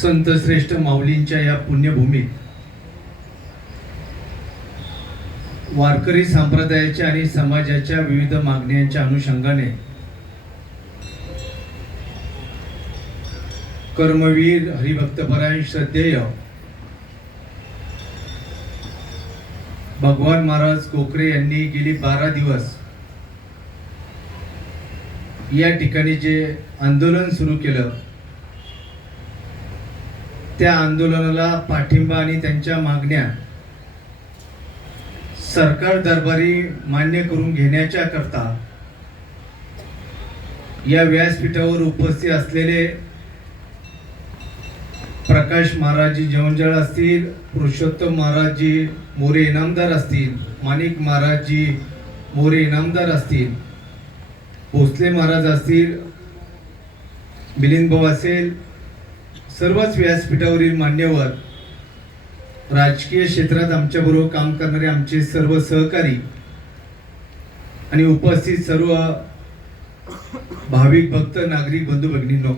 संत श्रेष्ठ माऊलींच्या या पुण्यभूमीत वारकरी संप्रदायाच्या आणि समाजाच्या विविध मागण्यांच्या अनुषंगाने कर्मवीर हरिभक्तपरायण श्रद्धेय भगवान महाराज कोकरे यांनी गेली 12 दिवस या ठिकाणी जे आंदोलन सुरू केलं त्या आंदोलनाला पाठिंबा आणि त्यांच्या मागण्या सरकार दरबारी मान्य करून घेण्याच्या करता या व्यासपीठावर उपस्थित असलेले प्रकाश महाराजजी जवंजाळ असतील, पुरुषोत्तम महाराजजी मोरे इनामदार असतील, माणिक महाराजजी मोरे इनामदार असतील, भोसले महाराज असतील, मिलिंद भाऊ असेल, सर्वच व्यासपीठावरील मान्यवर, राजकीय क्षेत्रात आमच्याबरोबर काम करणारे आमचे सर्व सहकारी आणि उपस्थित सर्व भाविक भक्त नागरिक बंधू भगिनींनो,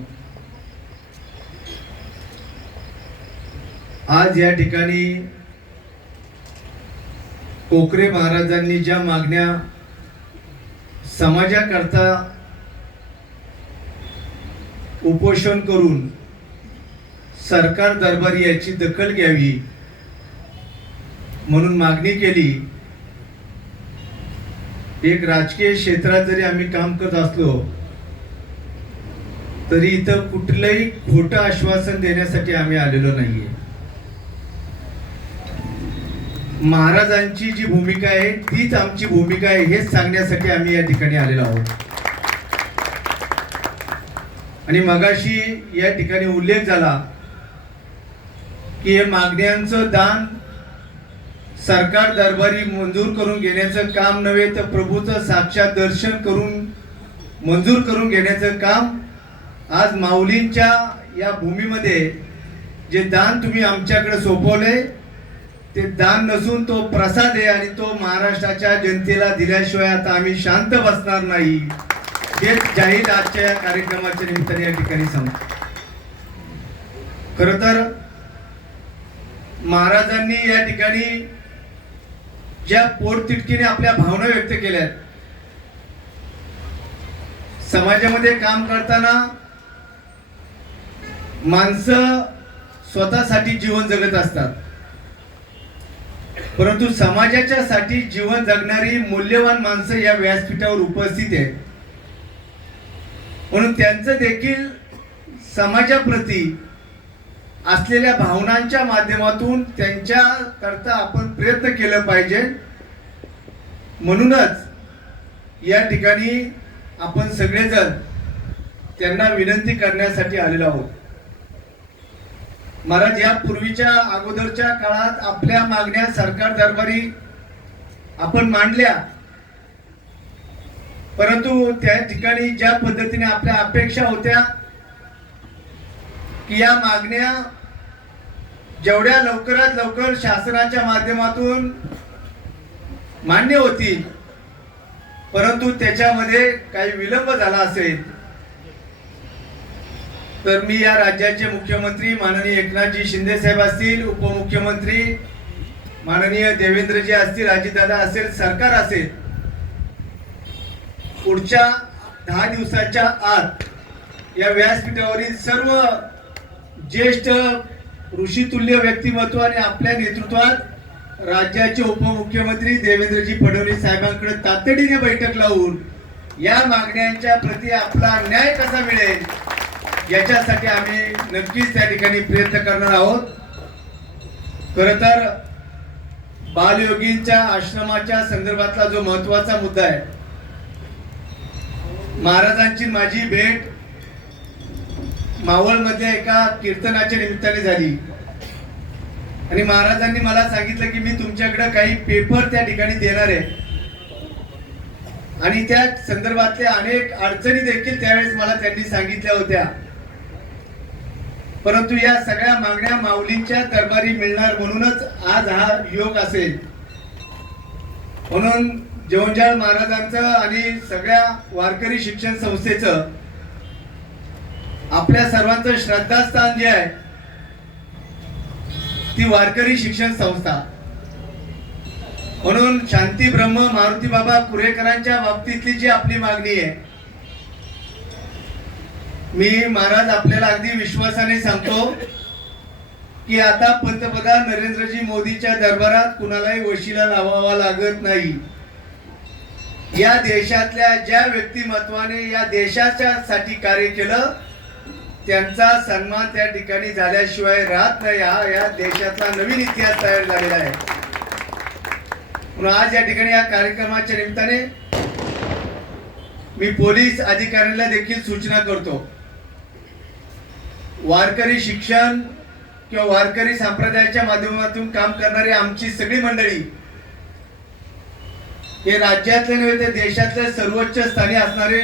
आज या ठिकाणी कोकरे महाराजांनी ज्या मागण्या समाजाकरता उपोषण करून सरकार दरबारी याची दखल घ्यावी म्हणून मागणी केली. एक राजकीय क्षेत्रात जरी आम्ही काम करत असलो तरी इथं कुठलंही खोटं आश्वासन देण्यासाठी आम्ही आलेलो नाहीये. महाराजांची जी भूमिका आहे तीच आमची भूमिका आहे हेच सांगण्यासाठी आम्ही या ठिकाणी आलेलो आहोत. आणि मगाशी या ठिकाणी उल्लेख झाला की हे मागण्यांचं दान सरकार दरबारी मंजूर करून घेण्याचं काम नव्हे तर प्रभूचं साक्षात दर्शन करून मंजूर करून घेण्याचं काम आज माऊलींच्या या भूमीमध्ये जे दान तुम्ही आमच्याकडे सोपवले ते दान नसून तो प्रसाद आहे आणि तो महाराष्ट्राच्या जनतेला दिल्याशिवाय आता आम्ही शांत बसणार नाही हे जाहीर आजच्या या कार्यक्रमाच्या निमित्ताने या ठिकाणी सांगतो. खरं तर महाराजांनी या ठिकाणी ज्या पोटतिडकीने आपल्या भावना व्यक्त केल्या, समाजामध्ये काम करताना माणसं स्वतःसाठी जीवन जगत असतात परंतु समाजाच्या साठी जीवन जगणारी मूल्यवान माणसं या व्यासपीठावर उपस्थित आहेत. म्हणून त्यांचं देखील समाजाप्रती असलेल्या भावनांच्या माध्यमातून त्यांच्या करता आपण प्रयत्न केलं पाहिजे. म्हणूनच या ठिकाणी आपण सगळेजण त्यांना विनंती करण्यासाठी आलेलो आहोत. महाराज या पूर्वीच्या अगोदरच्या काळात आपल्या मागण्या सरकार दरबारी आपण मांडल्या परंतु त्या ठिकाणी ज्या पद्धतीने आपल्या अपेक्षा होत्या की या मागण्या जेवढ्या लवकरात लवकर शासनाच्या माध्यमातून मान्य होतील परंतु त्याच्यामध्ये काही विलंब झाला असेल तर मी या राज्याचे मुख्यमंत्री माननीय एकनाथजी शिंदे साहेब असतील, उपमुख्यमंत्री माननीय देवेंद्रजी असतील, अजितदादा असेल, सरकार असेल, पुढच्या 10 दिवसाच्या आत या व्यासपीठावरील सर्व ज्येष्ठ ऋषितुल्य व्यक्तिमत्व आणि आपल्या नेतृत्वात राज्याचे उपमुख्यमंत्री देवेंद्रजी फडणवीस साहेबांकडे तातडीने बैठक लावून या मागण्यांच्या प्रती आपला न्याय कसा मिळेल याच्यासाठी आम्ही नक्कीच त्या ठिकाणी प्रयत्न करणार आहोत. खरं तर बालयोगींच्या आश्रमाच्या संदर्भातला जो महत्वाचा मुद्दा आहे, महाराजांची माझी भेट मावळमध्ये एका कीर्तनाच्या निमित्ताने झाली आणि महाराजांनी मला सांगितलं की मी तुमच्याकडे काही पेपर त्या ठिकाणी देणार आहे आणि त्या संदर्भातल्या अनेक अडचणी देखील त्यावेळेस मला त्यांनी सांगितल्या होत्या परंतु या सगळ्या मागण्या माऊलींच्या दरबारी मिळणार म्हणूनच आज हा योग असेल. म्हणून जवंजाळ महाराजांचं आणि सगळ्या वारकरी शिक्षण संस्थेचं आपल्या सर्वांचं श्रद्धास्थान जे आहे ती वारकरी शिक्षण संस्था. म्हणून शांती ब्रह्म मारुती बाबा कुरेकरांच्या बाबतीतली जी आपली मागणी आहे, मी महाराज आपल्याला अगदी विश्वासाने सांगतो की आता पंतप्रधान नरेंद्रजी मोदीच्या दरबारात कुणालाही वशिला लावावा लागत नाही. या देशातल्या ज्या व्यक्तिमत्वाने या देशाच्या साठी कार्य केलं त्यांचा सन्मान त्या ठिकाणी झाल्याशिवाय राहत नाही. हा या देशाचा नवीन इतिहास तयार झालेला आहे. म्हणून आज या ठिकाणी या कार्यक्रमाच्या निमित्ताने मी पोलीस अधिकाऱ्यांना देखील सूचना करतो, वारकरी शिक्षण किंवा वारकरी संप्रदायाच्या माध्यमातून काम करणारी आमची सगळी मंडळी हे राज्यातले नव्हे तर देशातल्या सर्वोच्च स्थानी असणारे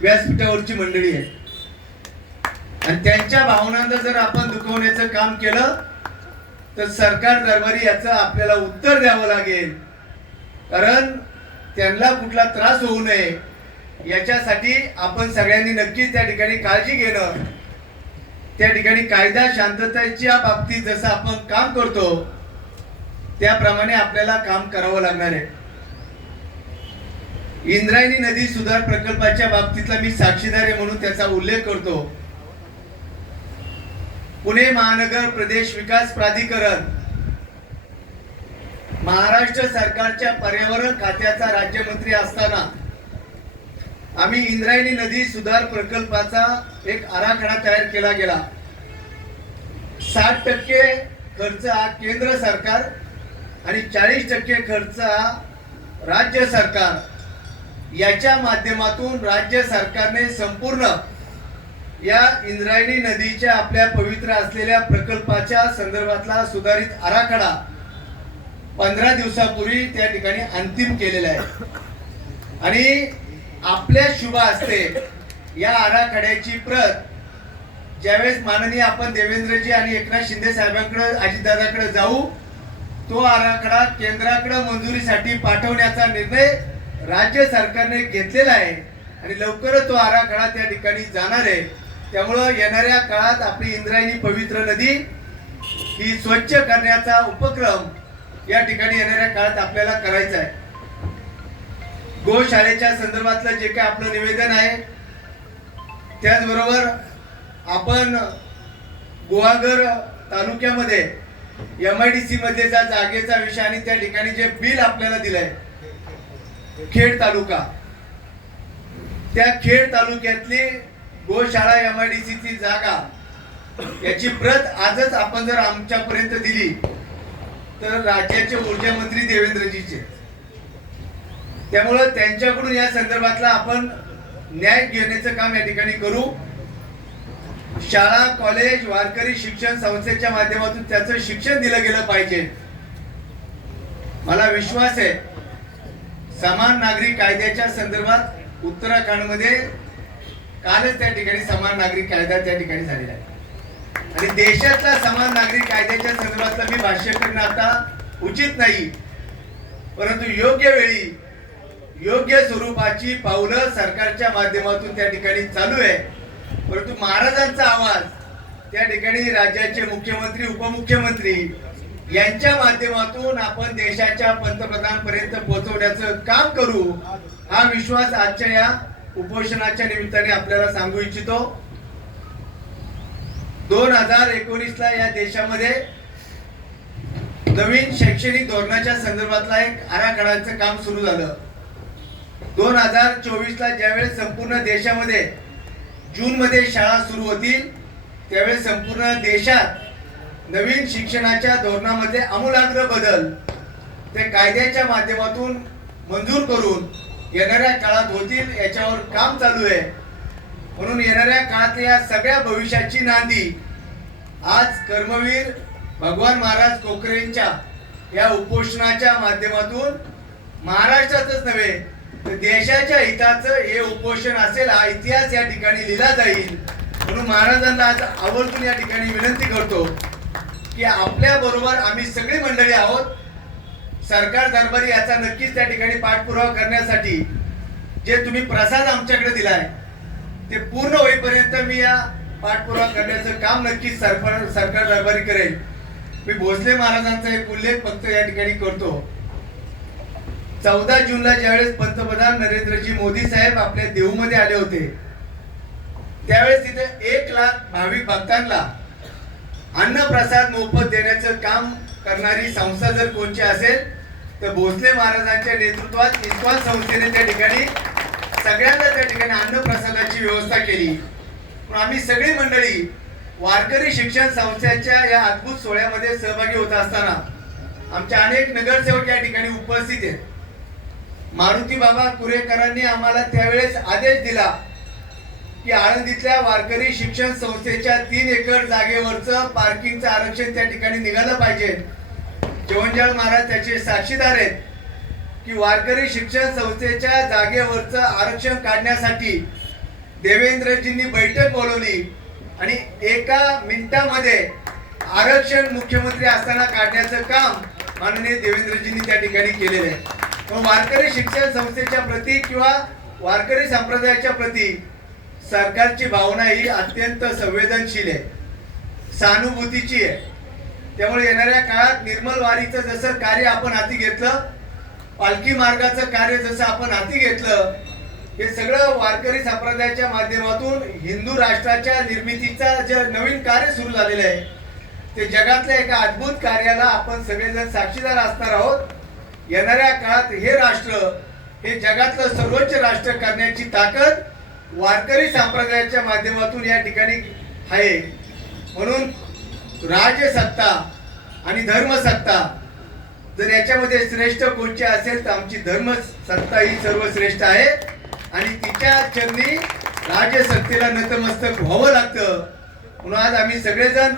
व्यासपीठावरची मंडळी आहे. आणि त्यांच्या भावनांना जर आपण दुखवण्याचं काम केलं तर सरकार दरबारी याचं आपल्याला उत्तर द्यावं लागेल. कारण त्यांना कुठला त्रास होऊ नये याच्यासाठी आपण सगळ्यांनी नक्कीच त्या ठिकाणी काळजी घेणं, त्या ठिकाणी कायदा शांततेच्या बाबतीत जसं आपण काम करतो त्याप्रमाणे आपल्याला काम करावं लागणार आहे. इंद्रायणी नदी सुधार प्रकल्पाच्या बाबतीतला मी साक्षीदार आहे म्हणून त्याचा उल्लेख करतो. पुणे महानगर प्रदेश विकास प्राधिकरण महाराष्ट्र सरकारच्या पर्यावरण खात्याचा राज्यमंत्री असताना आम्ही इंद्रायणी नदी सुधार प्रकल्पाचा एक आराखडा तयार केला गेला. 60% खर्च हा केंद्र सरकार आणि 40% खर्च हा राज्य सरकार याच्या माध्यमातून राज्य सरकारने संपूर्ण या इंद्रायणी नदीच्या आपल्या पवित्र असलेल्या प्रकल्पाच्या संदर्भातला सुधारित आराखडा 15 दिवसापूर्वी त्या ठिकाणी अंतिम केलेला आहे. आणि आपल्या शुभ हस्ते या आराखड्याची प्रत ज्यावेळेस माननीय आपण देवेंद्रजी आणि एकनाथ शिंदे साहेबांकडे अजितदादाकडे जाऊ, तो आराखडा केंद्राकडे मंजुरीसाठी पाठवण्याचा निर्णय राज्य सरकारने घेतलेला आहे आणि लवकरच तो आराखडा त्या ठिकाणी जाणार आहे. त्यामुळं येणाऱ्या काळात आपली इंद्रायणी पवित्र नदी ही स्वच्छ करण्याचा उपक्रम या ठिकाणी येणाऱ्या काळात आपल्याला करायचा आहे. गोशाळेच्या संदर्भातलं जे काही आपलं निवेदन आहे, त्याचबरोबर आपण गुहागर तालुक्यामध्ये MIDC मध्ये ज्या जागेचा विषय आणि त्या ठिकाणी जे बिल आपल्याला दिलंय खेड तालुका, त्या खेड तालुक्यातली गोशाळा MIDC ची जागा याची प्रत आजच आपण जर आमच्यापर्यंत दिली तर राज्याचे ऊर्जा मंत्री देवेंद्रजीचे, त्यामुळे त्यांच्याकडून या संदर्भातला आपण न्याय घेण्याचं काम या ठिकाणी करू. शाळा कॉलेज वारकरी शिक्षण संस्थेच्या माध्यमातून त्याचं शिक्षण दिलं गेलं पाहिजे. मला विश्वास आहे समान नागरी कायद्याच्या संदर्भात उत्तराखंडमध्ये कालच त्या ठिकाणी समान नागरी कायदा त्या ठिकाणी झालेला आहे आणि देशातला समान नागरी कायद्याच्या संदर्भातलं मी भाष्य करणं आता उचित नाही, परंतु योग्य वेळी योग्य स्वरूपाची पावलं सरकारच्या माध्यमातून त्या ठिकाणी चालू आहे. परंतु महाराजांचा आवाज त्या ठिकाणी राज्याचे मुख्यमंत्री उपमुख्यमंत्री यांच्या माध्यमातून आपण देशाच्या पंतप्रधानांपर्यंत पोहोचवण्याचं काम करू, हा विश्वास आजच्या या उपोषणाच्या निमित्ताने आपल्याला सांगू इच्छितो. 2019ला या देशामध्ये नवीन शैक्षणिक धोरणाच्या संदर्भातला एक आराखड्याचं काम सुरू झालं. 2024ला ज्यावेळेस संपूर्ण देशामध्ये जून मध्ये शाळा सुरू होतील त्यावेळेस संपूर्ण देशात नवीन शिक्षणाच्या धोरणामध्ये आमूलाग्र बदल ते कायद्याच्या माध्यमातून मंजूर करून येणाऱ्या काळात होतील याच्यावर काम चालू आहे. म्हणून येणाऱ्या काळात या सगळ्या भविष्याची नांदी आज कर्मवीर भगवान महाराज कोकरेंच्या या उपोषणाच्या माध्यमातून महाराष्ट्रातच नव्हे तर देशाच्या हिताचं हे उपोषण असेल, हा इतिहास या ठिकाणी लिहिला जाईल. म्हणून महाराजांना आज आवर्जून या ठिकाणी विनंती करतो की आपल्या बरोबर आम्ही सगळी मंडळी आहोत. सरकार दरबारी याचा नक्कीच त्या ठिकाणी पाठपुरावा करण्यासाठी जे तुम्ही प्रसाद आमच्याकडे दिलाय ते पूर्ण होईपर्यंत मी या पाठपुरावा करण्याचं काम नक्कीच सरकार दरबारी करेल. मी भोसले महाराजांचा एक उल्लेख फक्त या ठिकाणी करतो. 14 जूनला ज्यावेळेस पंतप्रधान नरेंद्रजी मोदी साहेब आपल्या देहूमध्ये आले होते, त्यावेळेस तिथे 1 लाख भाविक भक्तांना अन्नप्रसाद मोफत देण्याचं काम करणारी संस्था जर कोणची असेल तर भोसले महाराजांच्या नेतृत्वात इस्कॉन संस्थेने त्या ठिकाणी सगळ्यांना त्या ठिकाणी अन्नप्रसादाची व्यवस्था केली. आम्ही सगळी मंडळी वारकरी शिक्षण संस्थेच्या या अद्भुत सोहळ्यामध्ये सहभागी होत असताना आमच्या अनेक नगरसेवक या ठिकाणी उपस्थित आहेत. मारुती बाबा कुरेकरांनी आम्हाला त्यावेळेस आदेश दिला की आळंदीतल्या वारकरी शिक्षण संस्थेच्या 3 एकर जागेवरचं पार्किंगचं आरक्षण त्या ठिकाणी निघालं पाहिजे. जवंजाळ महाराज त्याचे साक्षीदार आहेत की वारकरी शिक्षण संस्थेच्या जागेवरचं आरक्षण काढण्यासाठी देवेंद्रजींनी बैठक बोलवली आणि 1 मिनिटामध्ये आरक्षण मुख्यमंत्री असताना काढण्याचं काम माननीय देवेंद्रजींनी त्या ठिकाणी केलेलं आहे. वारकरी शिक्षण संस्थेच्या प्रती किंवा वारकरी संप्रदायाच्या प्रती सरकारची भावना ही अत्यंत संवेदनशील आहे, सहानुभूतीची आहे. त्यामुळे येणाऱ्या काळात निर्मल वारीचं जसं कार्य आपण हाती घेतलं, पालखी मार्गाचं कार्य जसं आपण हाती घेतलं, हे सगळं वारकरी संप्रदायाच्या माध्यमातून हिंदू राष्ट्राच्या निर्मितीचा जे नवीन कार्य सुरू झालेलं आहे ते जगातल्या एका अद्भुत कार्याला आपण सगळेजण साक्षीदार असणार आहोत. येणाऱ्या काळात हे राष्ट्र हे जगातलं सर्वोच्च राष्ट्र करण्याची ताकद वारकरी संप्रदायाच्या माध्यमातून या ठिकाणी आहे. म्हणून राजसत्ता आणि धर्मसत्ता जर याच्यामध्ये श्रेष्ठ कोणची असेल तर आमची धर्मसत्ता ही सर्वश्रेष्ठ आहे आणि तिच्या चरणी राजसत्तेला नतमस्तक व्हावं लागतं. म्हणून आज आम्ही सगळेजण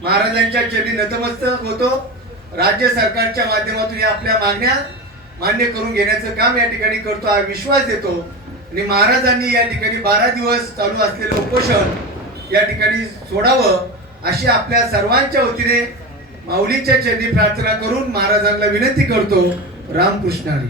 महाराजांच्या चरणी नतमस्तक होतो. राज्य सरकारच्या माध्यमातून या आपल्या मागण्या मान्य करून घेण्याचं काम या ठिकाणी करतो, हा विश्वास देतो. आणि महाराजांनी या ठिकाणी 12 दिवस चालू असलेलं उपोषण या ठिकाणी सोडावं अशी आपल्या सर्वांच्या वतीने माऊलीच्या चरणी प्रार्थना करून महाराजांना विनंती करतो. रामकृष्ण हरी.